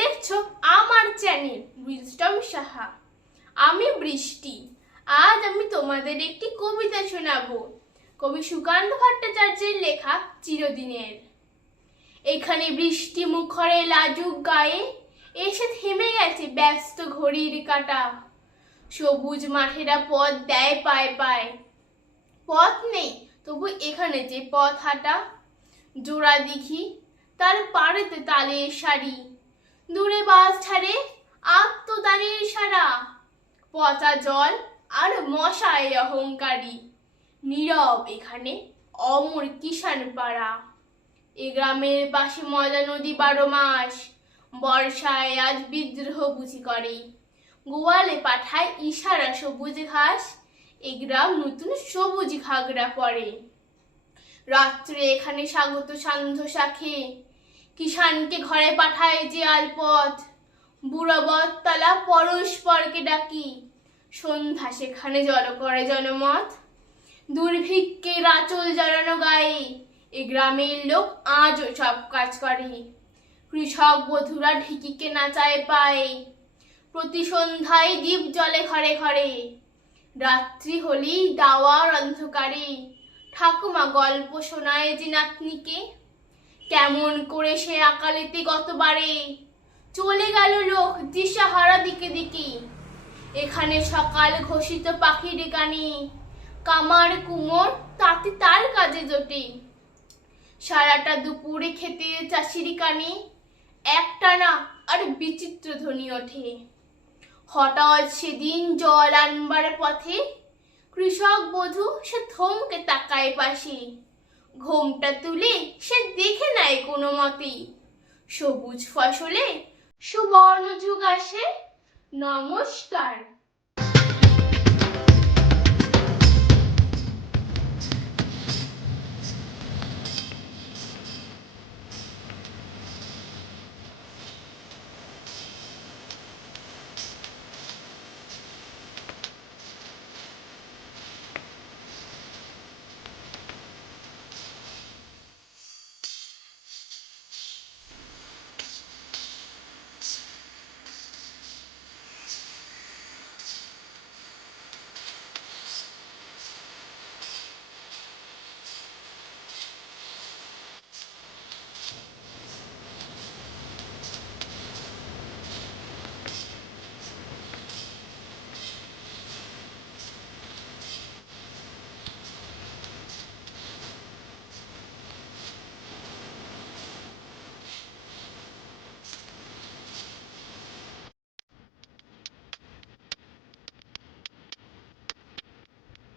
দেখছ আমার channel wisdom Saha আমি বৃষ্টি। আজ আমি তোমাদের একটি কবিতা শোনাবো। কবি সুকান্ত ভট্টাচার্যের লেখা চিরদিনের। এখানে বৃষ্টি মুখরে লাজুক গায়ে, এসে থেমে গেছে ব্যস্ত ঘড়ির কাটা। সবুজ মাঠেরা পথ দেয় পায় পায়। পথ নেই, তবু এখানে যে পথ হাঁটা। জোড়া দিঘি, তার পাড়েতে তালের শাড়ি। দূরে বাস ছাড়ে আত্মদানের সারা পচা জল আর মশায় অহংকারী। নীরব এখানে অমর কিষান পাড়া। এ গ্রামের পাশে মজা নদী বারো মাস। বর্ষায় আজ বিদ্রোহ বুঝি করে। গোয়ালে পাঠায় ইশারা সবুজ ঘাস। এ গ্রাম নতুন সবুজ ঘাগরা পরে রাত্রে এখানে স্বাগত সান্ধ্য শাখে। কিষানকে ঘরে পাঠায় যে আলপথ। বুড়ো বটতলা পরস্পরকে ডাকি। সন্ধ্যা সেখানে জড় করে জনমত। দুর্ভিক্ষে রাচল জড়ানো গায়ে, এ গ্রামের লোক আজও সব কাজ করে। কৃষক বধুরা ঢিকিকে নাচায় পায়। প্রতি সন্ধ্যায় দ্বীপ জলে ঘরে ঘরে। রাত্রি হলেই দাওয়ার অন্ধকারে। ঠাকুমা গল্প শোনায় যে নাতনিকে। কেমন করে সে আকালেতে গতবারে চলে গেল লোক দিশাহারা দিকে দিকে। এখানে সকাল ঘোষিত পাখির গানে, কামার কুমোর তাতে তার কাজে জোটে। সারাটা দুপুরে খেতে চাষির কানে একটানা আর বিচিত্র ধ্বনি ওঠে। হঠাৎ সেদিন জল আনবার পথে কৃষক বধূ সে থমকে তাকায় পাশে। ঘোমটা তুলে সে দেখে নেয় কোনো মতেই সবুজ ফসলে সুবর্ণ যুগ আসে। নমস্কার।